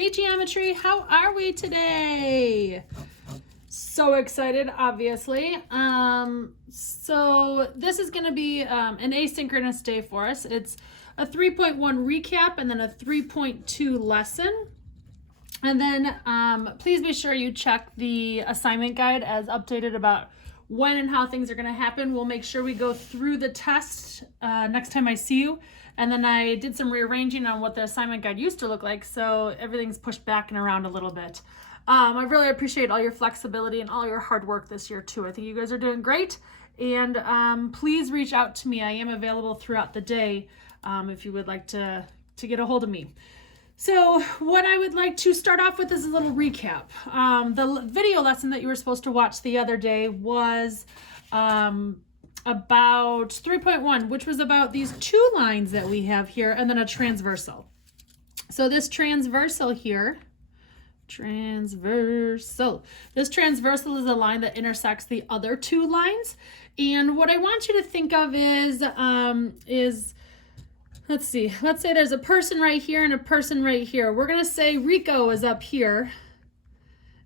Hey Geometry, how are we today? So excited, obviously. So this is going to be an asynchronous day for us. It's a 3.1 recap and then a 3.2 lesson. And then please be sure you check the assignment guide as updated about when and how things are going to happen. We'll make sure we go through the test next time I see you. And then I did some rearranging on what the assignment guide used to look like, so everything's pushed back and around a little bit. I really appreciate all your flexibility and all your hard work this year too. I think you guys are doing great. And please reach out to me. I am available throughout the day if you would like to get a hold of me. So what I would like to start off with is a little recap. The video lesson that you were supposed to watch the other day was about 3.1, which was about these two lines that we have here and then a transversal. So this transversal here, this transversal is a line that intersects the other two lines. And what I want you to think of is let's see, let's say there's a person right here and a person right here. We're going to say Rico is up here,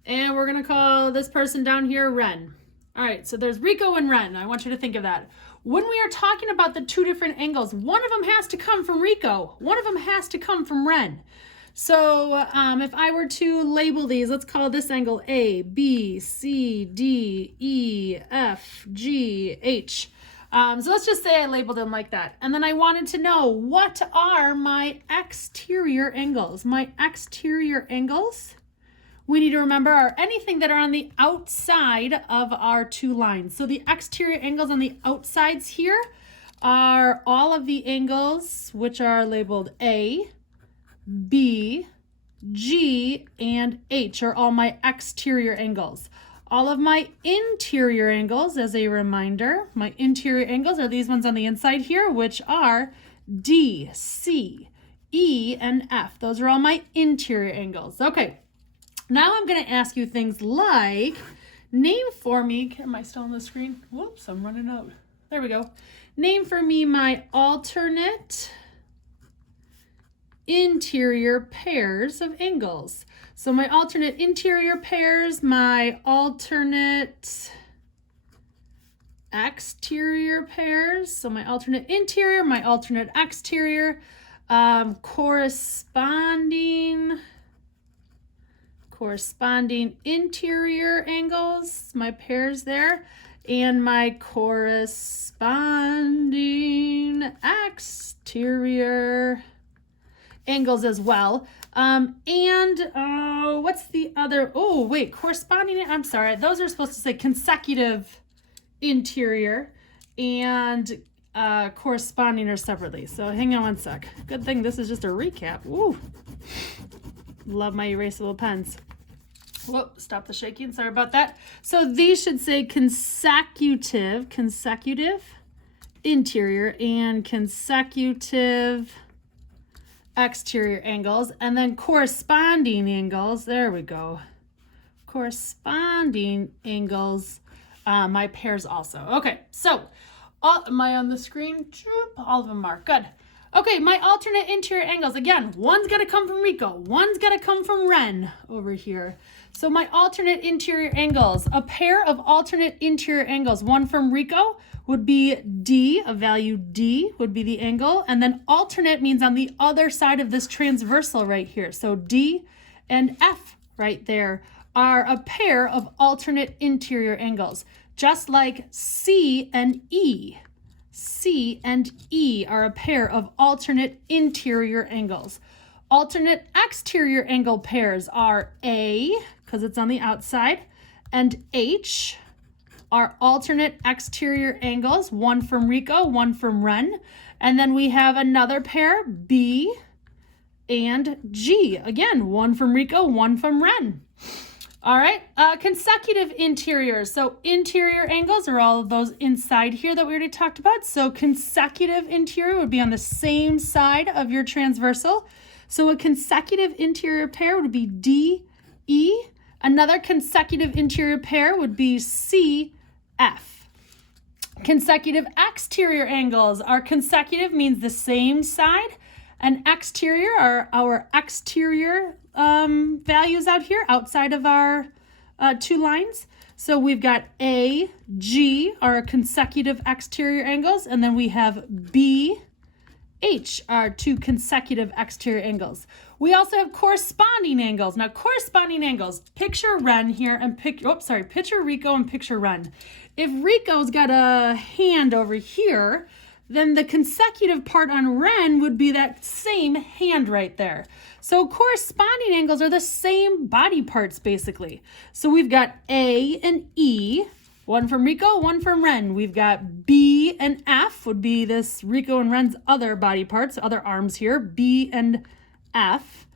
and we're going to call this person down here Ren. All right, so there's Rico and Ren. I want you to think of that. When we are talking about the two different angles, one of them has to come from Rico. One of them has to come from Ren. So if I were to label these, let's call this angle A, B, C, D, E, F, G, H. So let's just say I labeled them like that. And then I wanted to know, what are my exterior angles? My exterior angles, we need to remember, are anything that are on the outside of our two lines. So the exterior angles on the outsides here are all of the angles which are labeled A, B, G, and H are all my exterior angles. All of my interior angles, as a reminder, my interior angles are these ones on the inside here, which are D, C, E, and F. Those are all my interior angles. Okay, now I'm going to ask you things like, name for me, am I still on the screen? Whoops, I'm running out. There we go. Name for me my alternate interior pairs of angles. So my alternate interior pairs, my alternate exterior pairs. So my alternate interior, my alternate exterior, corresponding interior angles, my pairs there, and my corresponding exterior angles as well. What's the other? Oh, wait, corresponding, I'm sorry. Those are supposed to say consecutive interior, and corresponding are separately. So hang on one sec. Good thing this is just a recap. Ooh, love my erasable pens. Whoop, stop the shaking. Sorry about that. So these should say consecutive interior and consecutive exterior angles, and then corresponding angles. There we go. Corresponding angles, my pairs also. Okay, so am I on the screen? All of them are. Good. Okay, my alternate interior angles. Again, one's got to come from Rico. One's got to come from Ren over here. So my alternate interior angles, a pair of alternate interior angles, one from Rico would be D, a value D would be the angle. And then alternate means on the other side of this transversal right here. So D and F right there are a pair of alternate interior angles, just like C and E. C and E are a pair of alternate interior angles. Alternate exterior angle pairs are A, because it's on the outside, and H are alternate exterior angles, one from Rico, one from Ren. And then we have another pair, B and G. Again, one from Rico, one from Ren. All right, consecutive interiors. So interior angles are all of those inside here that we already talked about. So consecutive interior would be on the same side of your transversal. So a consecutive interior pair would be D, E. Another consecutive interior pair would be C, F. Consecutive exterior angles are consecutive, means the same side, And exterior are our exterior values out here outside of our two lines. So we've got A, G are consecutive exterior angles, and then we have B, H are two consecutive exterior angles. We also have corresponding angles. Now, corresponding angles, picture Ren here and picture Rico and picture Ren. If Rico's got a hand over here, then the consecutive part on Ren would be that same hand right there. So corresponding angles are the same body parts basically. So we've got A and E, one from Rico, one from Ren. We've got B and F would be this Rico and Ren's other body parts, other arms here, B and F.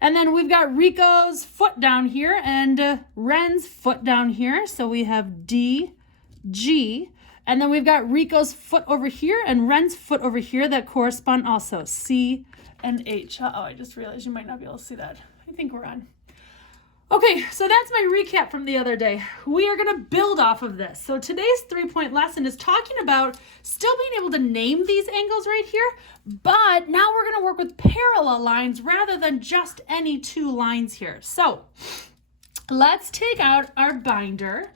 And then we've got Rico's foot down here and Ren's foot down here. So we have D, G. And then we've got Rico's foot over here and Ren's foot over here that correspond also, C and H. Uh-oh, I just realized you might not be able to see that. I think we're on. Okay, so that's my recap from the other day. We are going to build off of this. So today's 3-point lesson is talking about still being able to name these angles right here, but now we're going to work with parallel lines rather than just any two lines here. So let's take out our binder.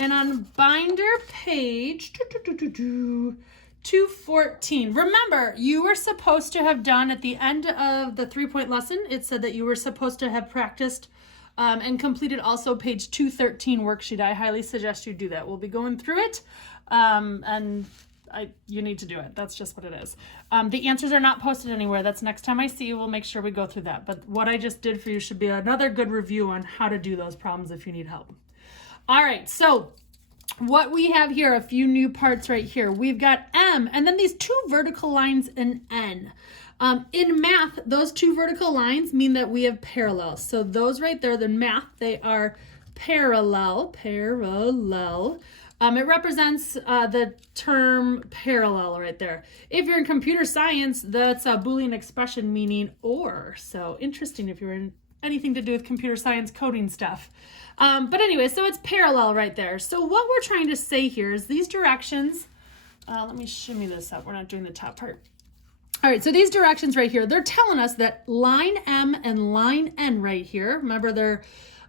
And on binder page 214, remember, you were supposed to have done at the end of the 3-point lesson, it said that you were supposed to have practiced and completed also page 213 worksheet. I highly suggest you do that. We'll be going through it and you need to do it. That's just what it is. The answers are not posted anywhere. That's next time I see you, we'll make sure we go through that. But what I just did for you should be another good review on how to do those problems if you need help. All right, so what we have here, a few new parts right here. We've got M, and then these two vertical lines in N. In math, those two vertical lines mean that we have parallels. So those right there, in math, they are parallel. It represents the term parallel right there. If you're in computer science, that's a Boolean expression meaning or. So interesting if you're in anything to do with computer science coding stuff. But anyway, so it's parallel right there. So what we're trying to say here is these directions, let me shimmy this up. We're not doing the top part. All right, so these directions right here, they're telling us that line M and line N right here, remember they're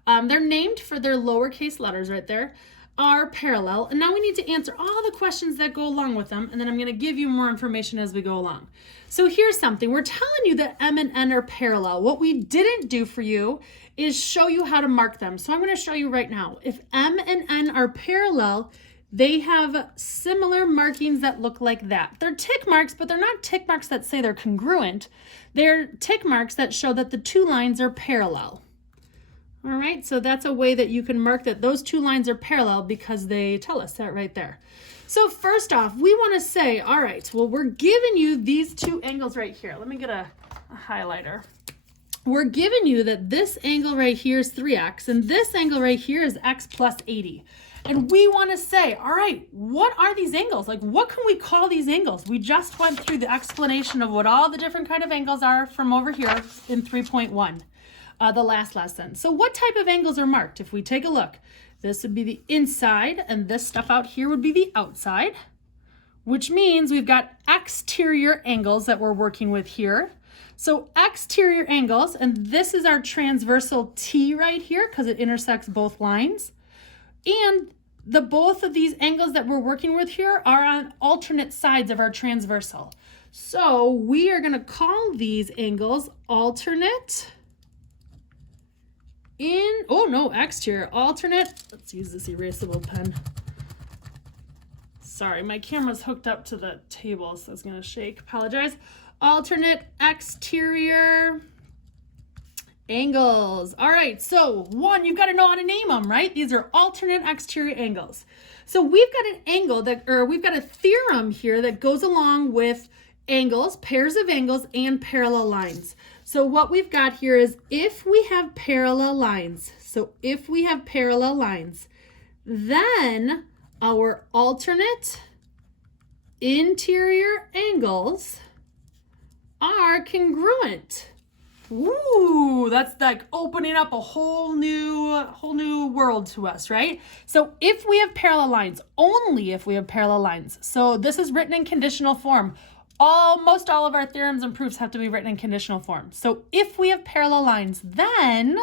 named for their lowercase letters right there, are parallel. And now we need to answer all the questions that go along with them, and then I'm going to give you more information as we go along. So here's something. We're telling you that M and N are parallel. What we didn't do for you is show you how to mark them. So I'm going to show you right now. If M and N are parallel, they have similar markings that look like that. They're tick marks, but they're not tick marks that say they're congruent. They're tick marks that show that the two lines are parallel. All right, so that's a way that you can mark that those two lines are parallel because they tell us that right there. So first off, we want to say, all right, well, we're giving you these two angles right here. Let me get a highlighter. We're giving you that this angle right here is 3x, and this angle right here is x plus 80. And we want to say, all right, what are these angles? Like, what can we call these angles? We just went through the explanation of what all the different kind of angles are from over here in 3.1, the last lesson. So what type of angles are marked? If we take a look, this would be the inside, and this stuff out here would be the outside, which means we've got exterior angles that we're working with here. So exterior angles, and this is our transversal T right here because it intersects both lines. And both of these angles that we're working with here are on alternate sides of our transversal. So we are going to call these angles alternate exterior, alternate. Let's use this erasable pen. Sorry, my camera's hooked up to the table, so it's going to shake. Apologize. Alternate exterior angles. All right, so one, you've got to know how to name them, right? These are alternate exterior angles. So we've got an angle we've got a theorem here that goes along with angles, pairs of angles, and parallel lines. So what we've got here is if we have parallel lines, then our alternate interior angles are congruent. Ooh, that's like opening up a whole new world to us, right? So if we have parallel lines, only if we have parallel lines. So this is written in conditional form. Almost all of our theorems and proofs have to be written in conditional form. So if we have parallel lines, then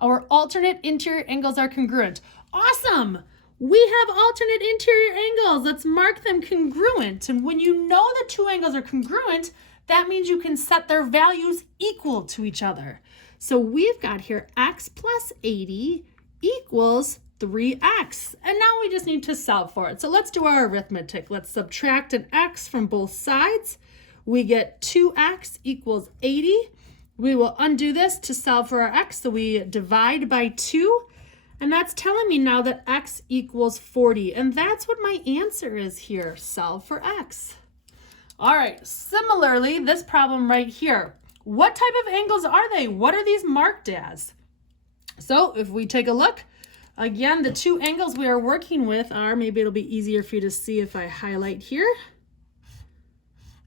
our alternate interior angles are congruent. Awesome! We have alternate interior angles. Let's mark them congruent. And when you know the two angles are congruent, that means you can set their values equal to each other. So we've got here x plus 80 equals 3x. And now we just need to solve for it. So let's do our arithmetic. Let's subtract an x from both sides. We get 2x equals 80. We will undo this to solve for our x. So we divide by 2. And that's telling me now that x equals 40. And that's what my answer is here. Solve for x. All right, similarly, this problem right here. What type of angles are they? What are these marked as? So if we take a look, again, the two angles we are working with are, maybe it'll be easier for you to see if I highlight here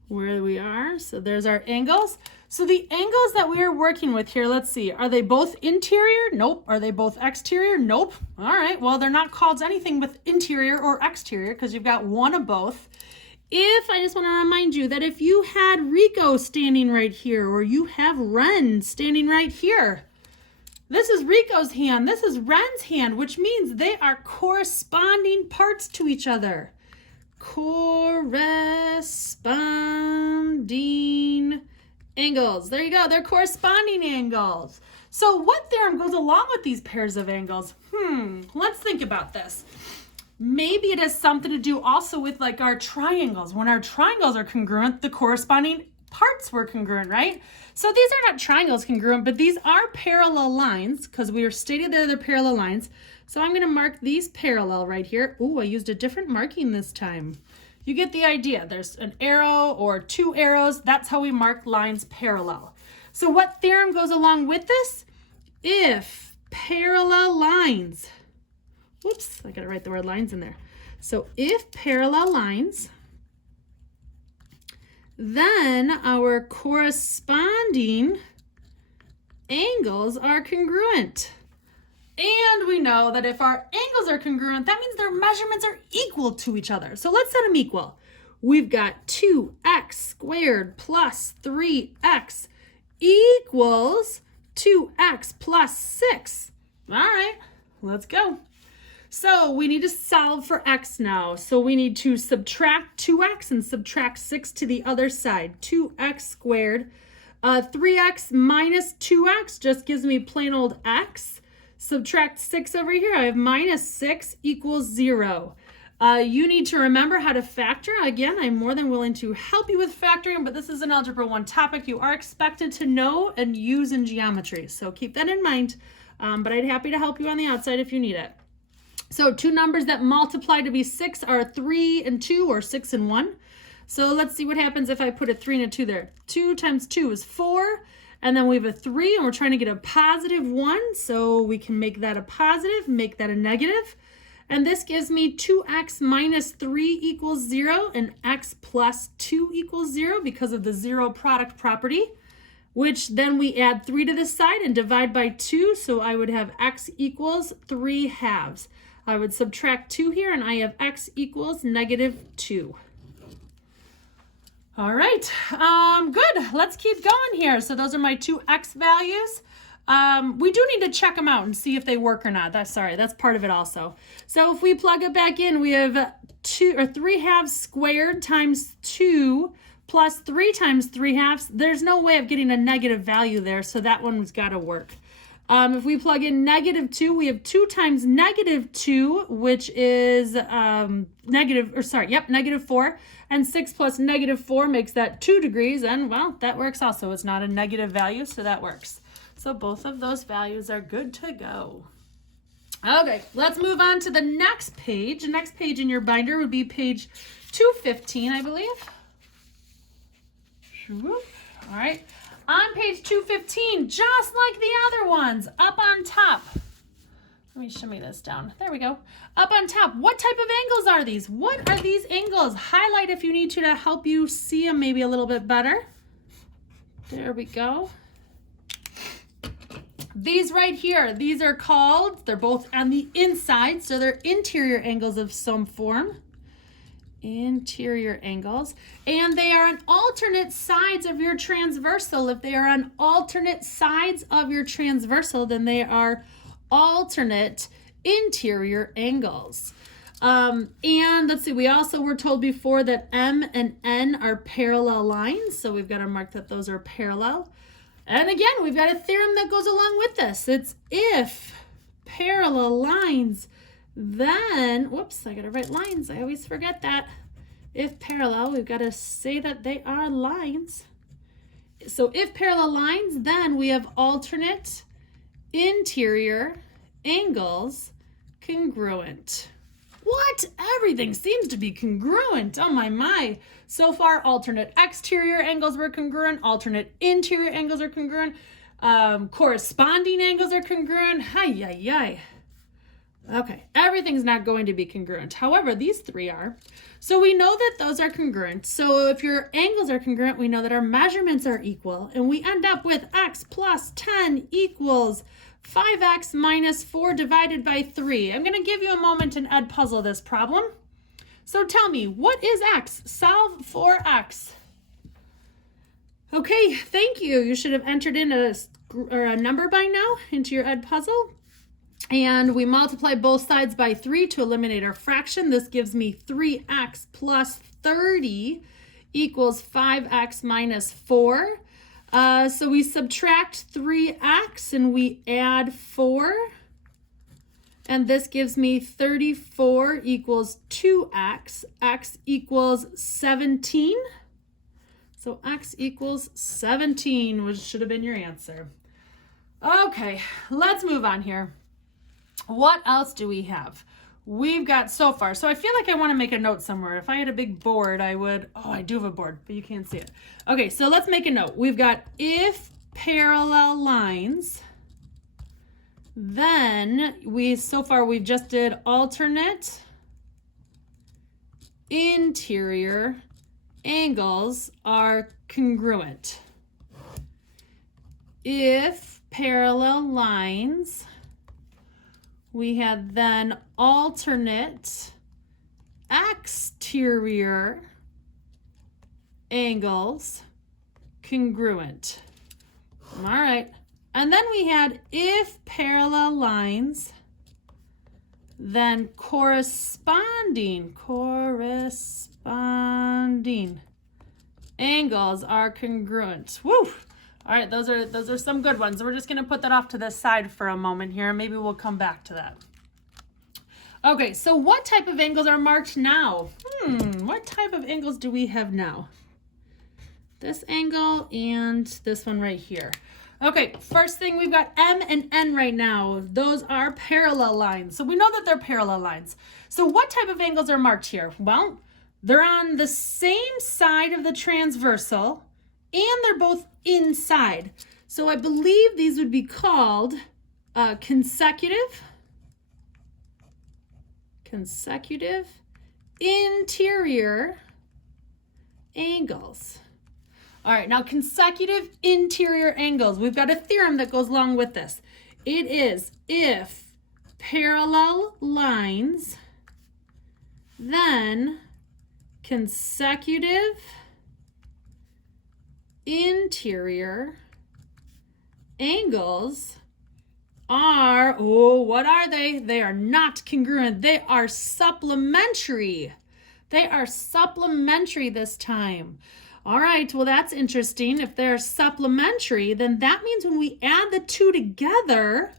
where we are. So there's our angles. So the angles that we are working with here, let's see, are they both interior? Nope. Are they both exterior? Nope. All right, well, they're not called anything with interior or exterior because you've got one of both. I just want to remind you that if you had Rico standing right here, or you have Ren standing right here, this is Rico's hand, this is Ren's hand, which means they are corresponding parts to each other. Corresponding angles. There you go. They're corresponding angles. So what theorem goes along with these pairs of angles? Let's think about this. Maybe it has something to do also with like our triangles. When our triangles are congruent, the corresponding parts were congruent, right? So these are not triangles congruent, but these are parallel lines because we are stated that they're parallel lines. So I'm going to mark these parallel right here. Ooh, I used a different marking this time. You get the idea. There's an arrow or two arrows. That's how we mark lines parallel. So what theorem goes along with this? If parallel lines, whoops, I got to write the word lines in there. So if parallel lines, then our corresponding angles are congruent. And we know that if our angles are congruent, that means their measurements are equal to each other. So let's set them equal. We've got 2x squared plus 3x equals 2x plus 6. All right, let's go. So we need to solve for x now. So we need to subtract 2x and subtract 6 to the other side. 2x squared. 3x minus 2x just gives me plain old x. Subtract 6 over here. I have minus 6 equals 0. You need to remember how to factor. Again, I'm more than willing to help you with factoring, but this is an Algebra 1 topic you are expected to know and use in geometry. So keep that in mind, but I'd be happy to help you on the outside if you need it. So two numbers that multiply to be 6 are 3 and 2, or 6 and 1. So let's see what happens if I put a 3 and a 2 there. 2 times 2 is 4. And then we have a 3, and we're trying to get a positive 1. So we can make that a positive, make that a negative. And this gives me 2x minus 3 equals 0, and x plus 2 equals 0 because of the zero product property, which then we add 3 to this side and divide by 2. So I would have x equals 3 halves. I would subtract 2 here, and I have x equals negative 2. All right, good. Let's keep going here. So those are my two x values. We do need to check them out and see if they work or not. That's part of it also. So if we plug it back in, we have 3 halves squared times 2 plus 3 times 3 halves. There's no way of getting a negative value there, so that one's got to work. If we plug in negative 2, we have 2 times negative 2, which is negative 4. And 6 plus negative 4 makes that 2 degrees. And, well, that works also. It's not a negative value, so that works. So both of those values are good to go. Okay, let's move on to the next page. The next page in your binder would be page 215, I believe. All right. On page 215, just like the other ones, up on top. Let me shimmy this down. There we go. Up on top, what type of angles are these? What are these angles? Highlight if you need to help you see them maybe a little bit better. There we go. These right here, these are called, they're both on the inside, so they're interior angles of some form. interior angles, and they are on alternate sides of your transversal. If they are on alternate sides of your transversal, then they are alternate interior angles. And let's see, we also were told before that M and N are parallel lines, so we've got to mark that those are parallel. And again, we've got a theorem that goes along with this. It's if parallel lines, then, whoops, I got to write lines. I always forget that. If parallel, we've got to say that they are lines. So if parallel lines, then we have alternate interior angles congruent. What? Everything seems to be congruent. Oh my. So far, alternate exterior angles were congruent. Alternate interior angles are congruent. Corresponding angles are congruent. Hi. Okay, everything's not going to be congruent. However, these three are. So we know that those are congruent. So if your angles are congruent, we know that our measurements are equal. And we end up with x plus 10 equals 5x minus 4 divided by 3. I'm going to give you a moment and Edpuzzle this problem. So tell me, what is x? Solve for x. Okay, thank you. You should have entered in a number by now into your Edpuzzle. And we multiply both sides by 3 to eliminate our fraction. This gives me 3x plus 30 equals 5x minus 4. So we subtract 3x and we add 4. And this gives me 34 equals 2x. X equals 17. So x equals 17, which should have been your answer. Okay, let's move on here. What else do we have? We've got so far. So I feel like I want to make a note somewhere. If I had a big board, I would. Oh, I do have a board, but you can't see it. Okay, so let's make a note. We've got if parallel lines, then so far we've just did alternate interior angles are congruent. If parallel lines, we had then alternate exterior angles congruent. All right. And then we had if parallel lines, then corresponding angles are congruent. Woo! All right, those are some good ones. We're just going to put that off to the side for a moment here. Maybe we'll come back to that. Okay, so what type of angles are marked now? What type of angles do we have now? This angle and this one right here. Okay, first thing, we've got M and N right now. Those are parallel lines. So we know that they're parallel lines. So what type of angles are marked here? Well, they're on the same side of the transversal, and they're both inside. So I believe these would be called consecutive interior angles. All right, now consecutive interior angles. We've got a theorem that goes along with this. It is if parallel lines, then consecutive interior angles are, what are they? They are not congruent. They are supplementary. They are supplementary this time. All right, well, that's interesting. If they're supplementary, then that means when we add the two together,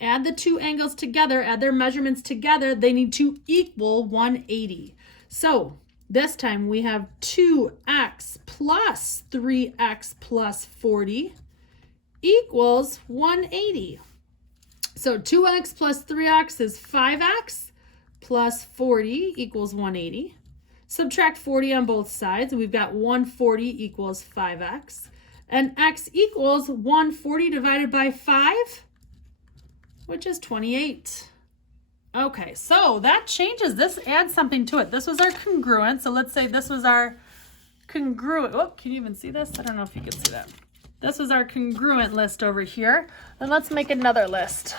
add the two angles together, add their measurements together, they need to equal 180. So this time we have 2x plus 3x plus 40 equals 180. So 2x plus 3x is 5x plus 40 equals 180. Subtract 40 on both sides, and we've got 140 equals 5x. And x equals 140 divided by 5, which is 28. Okay, so that changes. This adds something to it. This was our congruent. So let's say this was our congruent. Oh, can you even see this? I don't know if you can see that. This was our congruent list over here. Then let's make another list.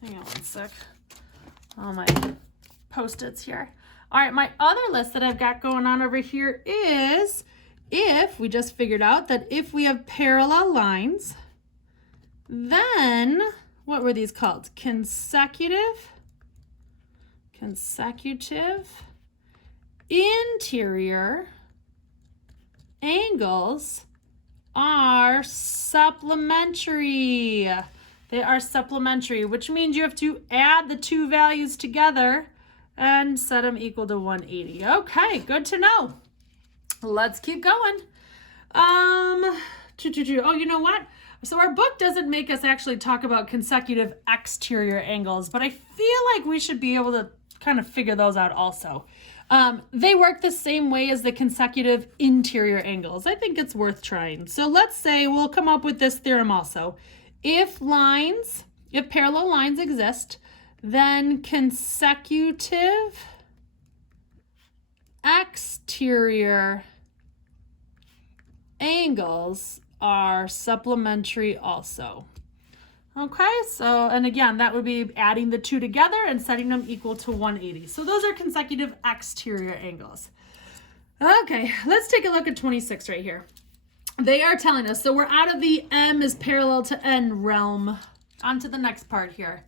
Hang on one sec. All my Post-its here. All right, my other list that I've got going on over here is if we just figured out that if we have parallel lines, then what were these called? Consecutive interior angles are supplementary. They are supplementary, which means you have to add the two values together and set them equal to 180. Okay, good to know. Let's keep going. Oh, you know what? So our book doesn't make us actually talk about consecutive exterior angles, but I feel like we should be able to kind of figure those out also. They work the same way as the consecutive interior angles. I think it's worth trying. So let's say we'll come up with this theorem also. If parallel lines exist, then consecutive exterior angles are supplementary also. Okay, so, and again, that would be adding the two together and setting them equal to 180. So those are consecutive exterior angles. Okay, let's take a look at 26 right here. They are telling us, so we're out of the M is parallel to N realm. On to the next part here.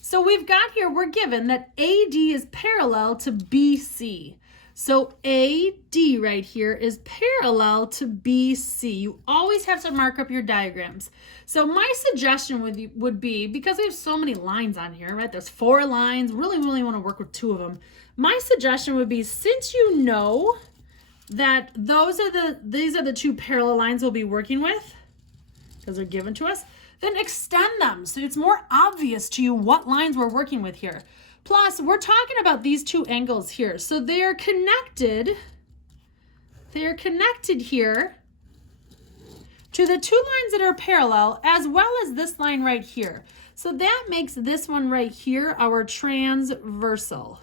So we've got here, we're given that AD is parallel to BC. So AD right here is parallel to BC. You always have to mark up your diagrams. So my suggestion would be, because we have so many lines on here, right? There's 4 lines, really want to work with 2 of them. My suggestion would be, since you know that these are the 2 parallel lines we'll be working with, because they're given to us, then extend them so it's more obvious to you what lines we're working with here. Plus, we're talking about these 2 angles here. So they are connected. They are connected here to the 2 lines that are parallel, as well as this line right here. So that makes this one right here our transversal.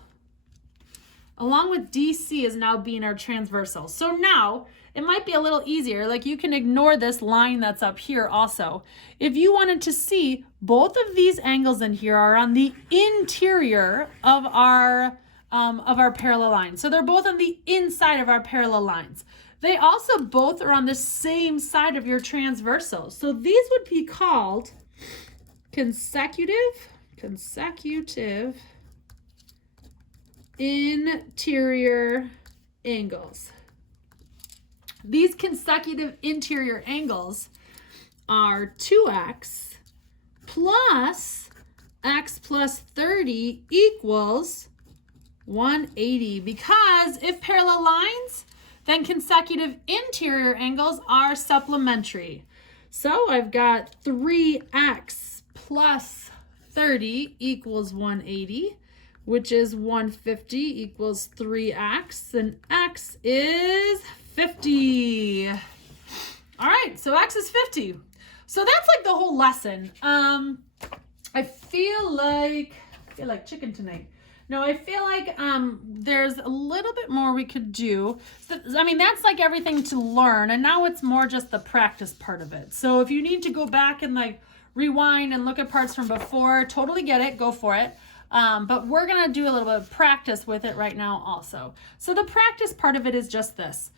Along with DC is now being our transversal. So now it might be a little easier, like you can ignore this line that's up here also. If you wanted to see, both of these angles in here are on the interior of our parallel line. So they're both on the inside of our parallel lines. They also both are on the same side of your transversal. So these would be called consecutive interior angles. These consecutive interior angles are 2x plus x plus 30 equals 180, because if parallel lines, then consecutive interior angles are supplementary. So I've got 3x plus 30 equals 180, which is 150 equals 3x, and x is 50. All right, so x is 50. So that's like the whole lesson. I feel like chicken tonight. No, I feel like there's a little bit more we could do. So, I mean, that's like everything to learn, and now it's more just the practice part of it. So if you need to go back and like rewind and look at parts from before, totally get it, go for it. But we're gonna do a little bit of practice with it right now also. So the practice part of it is just this.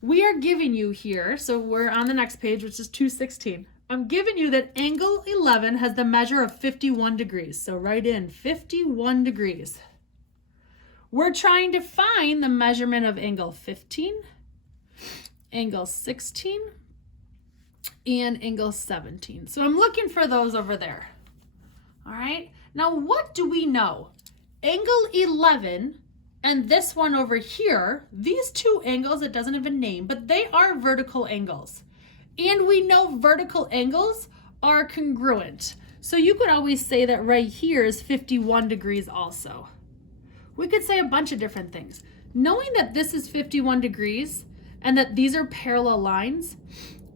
We are giving you here, so we're on the next page, which is 216. I'm giving you that angle 11 has the measure of 51 degrees. So write in 51 degrees. We're trying to find the measurement of angle 15, angle 16, and angle 17. So I'm looking for those over there. All right. Now, what do we know? Angle 11 and this one over here, these 2 angles, it doesn't have a name, but they are vertical angles. And we know vertical angles are congruent. So you could always say that right here is 51 degrees also. We could say a bunch of different things. Knowing that this is 51 degrees and that these are parallel lines,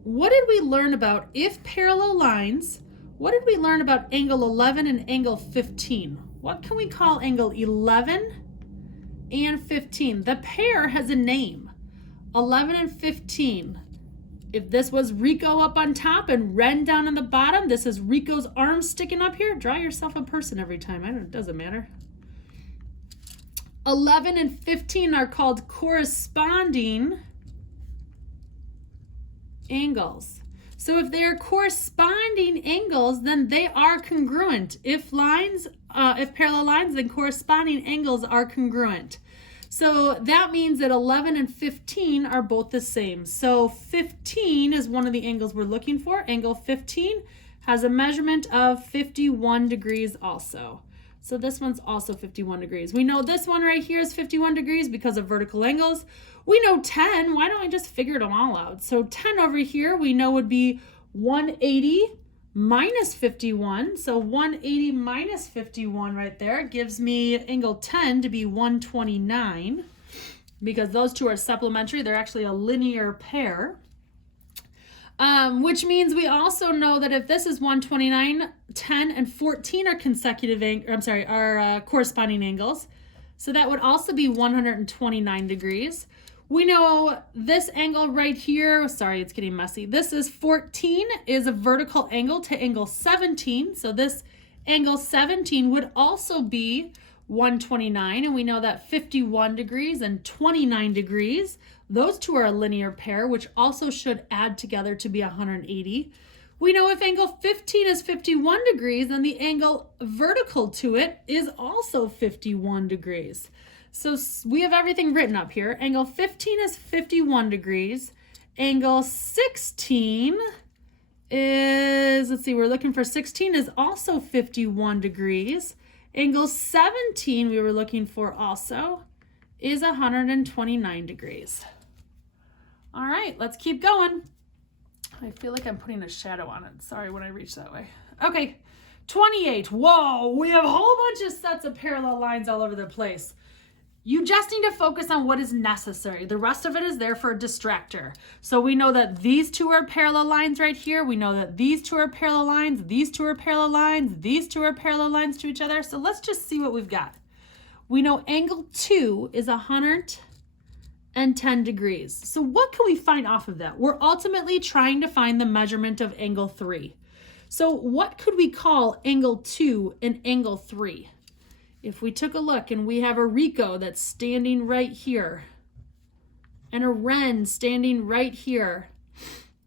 what did we learn about if parallel lines? What did we learn about angle 11 and angle 15? What can we call angle 11 and 15? The pair has a name, 11 and 15. If this was Rico up on top and Ren down on the bottom, this is Rico's arm sticking up here. Draw yourself a person every time. I don't, it doesn't matter. 11 and 15 are called corresponding angles. So if they are corresponding angles, then they are congruent. If parallel lines, then corresponding angles are congruent. So that means that 11 and 15 are both the same. So 15 is one of the angles we're looking for. Angle 15 has a measurement of 51 degrees also. So this one's also 51 degrees. We know this one right here is 51 degrees because of vertical angles. We know 10. Why don't I just figure them all out? So 10 over here we know would be 180 minus 51. So 180 minus 51 right there gives me angle 10 to be 129 because those two are supplementary. They're actually a linear pair. Which means we also know that if this is 129, 10 and 14 are corresponding angles. So that would also be 129 degrees. We know this angle right here, sorry, it's getting messy. This is 14 is a vertical angle to angle 17. So this angle 17 would also be 129. And we know that 51 degrees and 29 degrees, those two are a linear pair, which also should add together to be 180. We know if angle 15 is 51 degrees, then the angle vertical to it is also 51 degrees. So we have everything written up here. Angle 15 is 51 degrees. Angle 16 is, let's see, we're looking for 16 is also 51 degrees. Angle 17 we were looking for also is 129 degrees. All right, let's keep going. I feel like I'm putting a shadow on it. Sorry when I reach that way. Okay, 28. Whoa, we have a whole bunch of sets of parallel lines all over the place. You just need to focus on what is necessary. The rest of it is there for a distractor. So we know that these two are parallel lines right here. We know that these two are parallel lines. These two are parallel lines. These two are parallel lines to each other. So let's just see what we've got. We know angle 2 is 110 degrees. So what can we find off of that? We're ultimately trying to find the measurement of angle 3. So what could we call angle 2 and angle 3? If we took a look and we have a Rico that's standing right here and a Ren standing right here,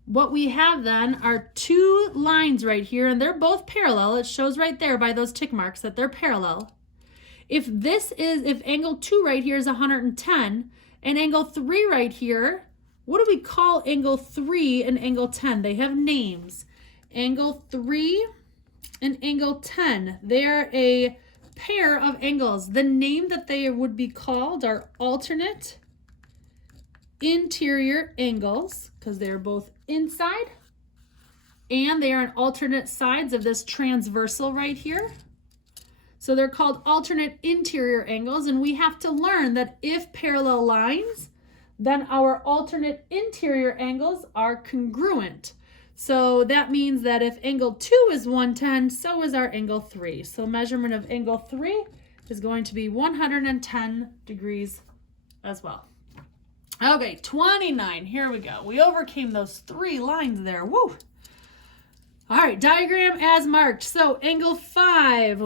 what we have then are two lines right here, and they're both parallel. It shows right there by those tick marks that they're parallel. If angle 2 right here is 110 and angle 3 right here, what do we call angle 3 and angle 10? They have names. Angle 3 and angle 10, they're a pair of angles. The name that they would be called are alternate interior angles because they're both inside and they are on alternate sides of this transversal right here. So they're called alternate interior angles, and we have to learn that if parallel lines, then our alternate interior angles are congruent. So that means that if angle 2 is 110, so is our angle 3. So measurement of angle 3 is going to be 110 degrees as well. Okay, 29, here we go. We overcame those 3 lines there, woo! All right, diagram as marked. So angle 5,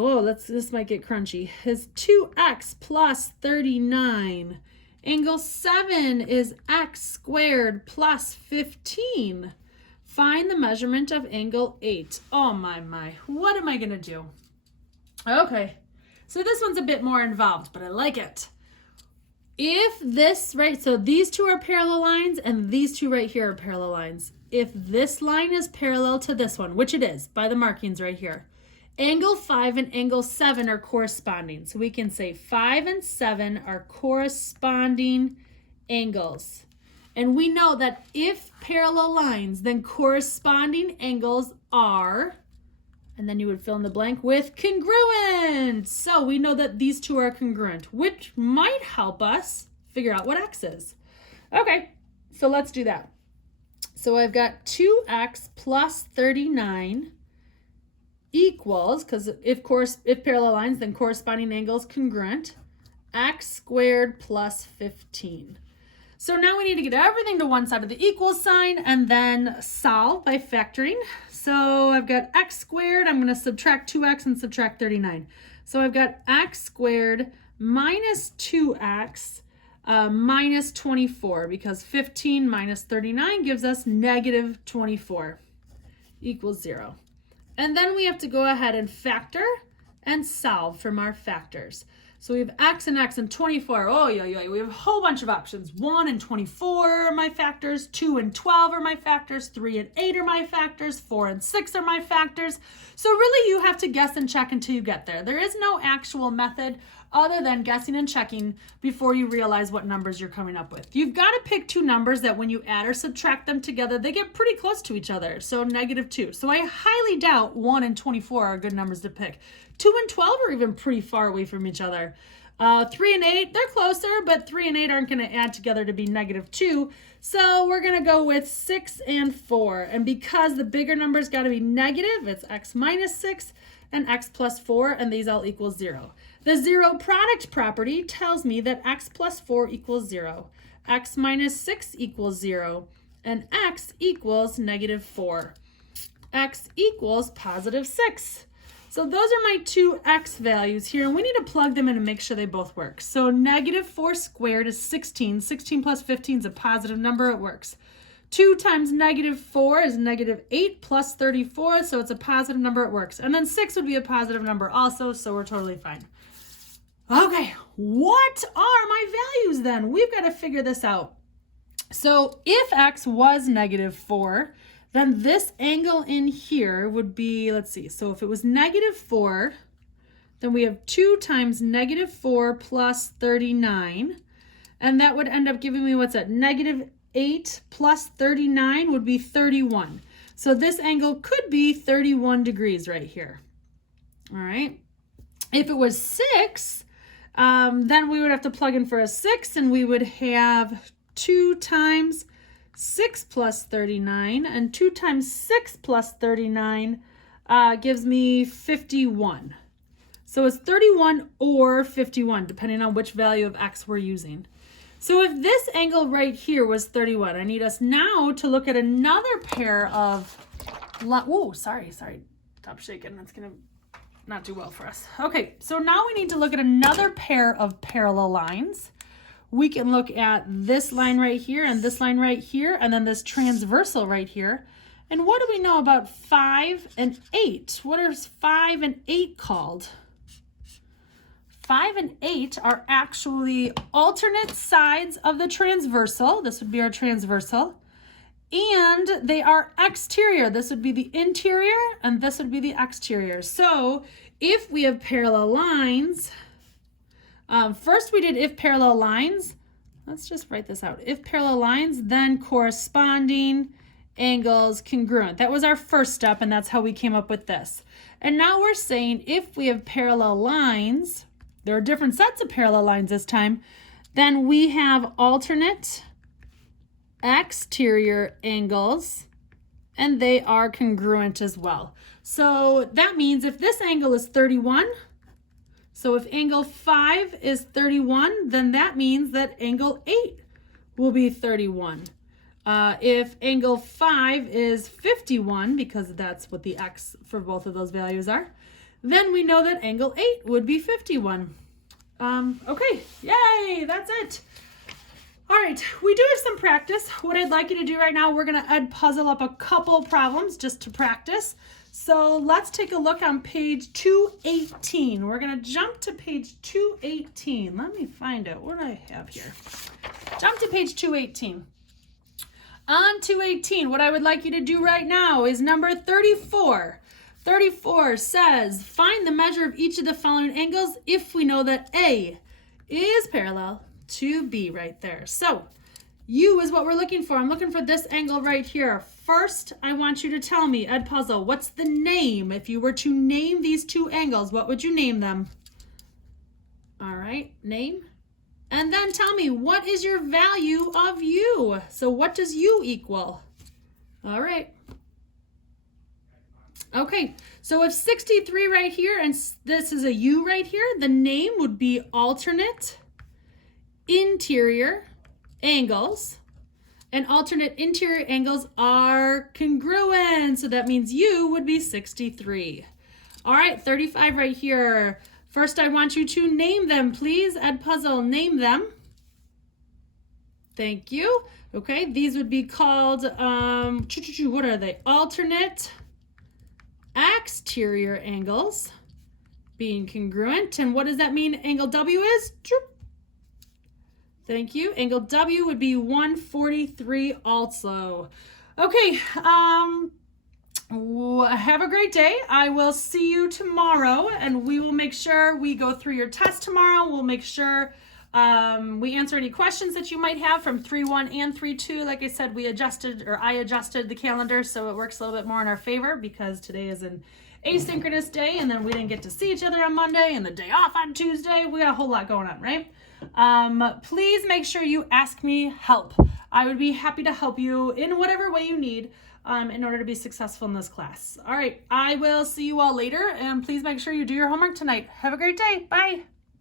this might get crunchy, is 2x plus 39. Angle 7 is x squared plus 15. Find the measurement of angle 8. Oh my, what am I gonna do? Okay, so this one's a bit more involved, but I like it. So these two are parallel lines and these two right here are parallel lines. If this line is parallel to this one, which it is by the markings right here, angle 5 and angle 7 are corresponding. So we can say 5 and 7 are corresponding angles. And we know that if parallel lines, then corresponding angles are, and then you would fill in the blank with congruent. So we know that these two are congruent, which might help us figure out what x is. Okay, so let's do that. So I've got 2x plus 39 equals, because if parallel lines, then corresponding angles congruent, x squared plus 15. So now we need to get everything to one side of the equal sign and then solve by factoring. So I've got x squared, I'm going to subtract 2x and subtract 39. So I've got x squared minus 2x minus 24, because 15 minus 39 gives us negative 24 equals 0. And then we have to go ahead and factor and solve from our factors. So we have x and 24. Oh, yeah. We have a whole bunch of options. 1 and 24 are my factors. 2 and 12 are my factors. 3 and 8 are my factors. 4 and 6 are my factors. So really you have to guess and check until you get there. There is no actual method other than guessing and checking before you realize what numbers you're coming up with. You've got to pick two numbers that when you add or subtract them together, they get pretty close to each other. So -2. So I highly doubt 1 and 24 are good numbers to pick. 2 and 12 are even pretty far away from each other. 3 and 8, they're closer, but 3 and 8 aren't going to add together to be -2. So we're going to go with 6 and 4. And because the bigger number's got to be negative, it's x minus 6 and x plus 4, and these all equal 0. The zero product property tells me that x plus 4 equals 0, x minus 6 equals 0, and x equals -4. X equals +6. So those are my two x values here, and we need to plug them in and make sure they both work. So -4 squared is 16. 16 plus 15 is a positive number, it works. 2 times -4 is -8 plus 34, so it's a positive number, it works. And then 6 would be a positive number also, so we're totally fine. Okay, what are my values then? We've got to figure this out. So if x was -4, then this angle in here would be, let's see, so if it was -4, then we have 2 times -4 plus 39, and that would end up giving me, what's that, -8 plus 39 would be 31. So this angle could be 31 degrees right here. All right. If it was 6, then we would have to plug in for a 6, and we would have 2 times 6 plus 39, and 2 times 6 plus 39 gives me 51. So it's 31 or 51, depending on which value of x we're using. So if this angle right here was 31, I need us now to look at another pair of, oh, sorry, stop shaking, that's gonna not do well for us. Okay, so now we need to look at another pair of parallel lines. We can look at this line right here and this line right here, and then this transversal right here. And what do we know about 5 and 8? What are 5 and 8 called? 5 and 8 are actually alternate sides of the transversal. This would be our transversal. And they are exterior. This would be the interior, and this would be the exterior. So if we have parallel lines, first we did if parallel lines. Let's just write this out. If parallel lines, then corresponding angles congruent. That was our first step, and that's how we came up with this. And now we're saying if we have parallel lines, there are different sets of parallel lines this time, then we have alternate exterior angles, and they are congruent as well. So that means if this angle is 31, so if angle 5 is 31, then that means that angle 8 will be 31. If angle 5 is 51, because that's what the x for both of those values are, then we know that angle 8 would be 51. Okay, yay, that's it. All right, we do have some practice. What I'd like you to do right now, we're gonna puzzle up a couple problems just to practice. So let's take a look on page 218. We're gonna jump to page 218. Let me find out what I have here. Jump to page 218. On 218, what I would like you to do right now is number 34. 34 says, find the measure of each of the following angles if we know that A is parallel to B right there. So U is what we're looking for. I'm looking for this angle right here. First, I want you to tell me, Edpuzzle, what's the name? If you were to name these two angles, what would you name them? All right, name. And then tell me, what is your value of U? So what does U equal? All right. Okay, so if 63 right here and this is a U right here, the name would be alternate interior angles, and alternate interior angles are congruent, so that means U would be 63. All right, 35 right here. First, I want you to name them, please. Edpuzzle, name them. Thank you. Okay, these would be called, what are they? Alternate exterior angles, being congruent. And what does that mean angle W is? Thank you. Angle W would be 143 also. Okay, have a great day. I will see you tomorrow, and we will make sure we go through your test tomorrow. We'll make sure we answer any questions that you might have from 3-1 and 3-2. Like I said, I adjusted the calendar so it works a little bit more in our favor because today is an asynchronous day, and then we didn't get to see each other on Monday and the day off on Tuesday. We got a whole lot going on, right? Please make sure you ask me help. I would be happy to help you in whatever way you need in order to be successful in this class. All right, I will see you all later, and please make sure you do your homework tonight. Have a great day. Bye.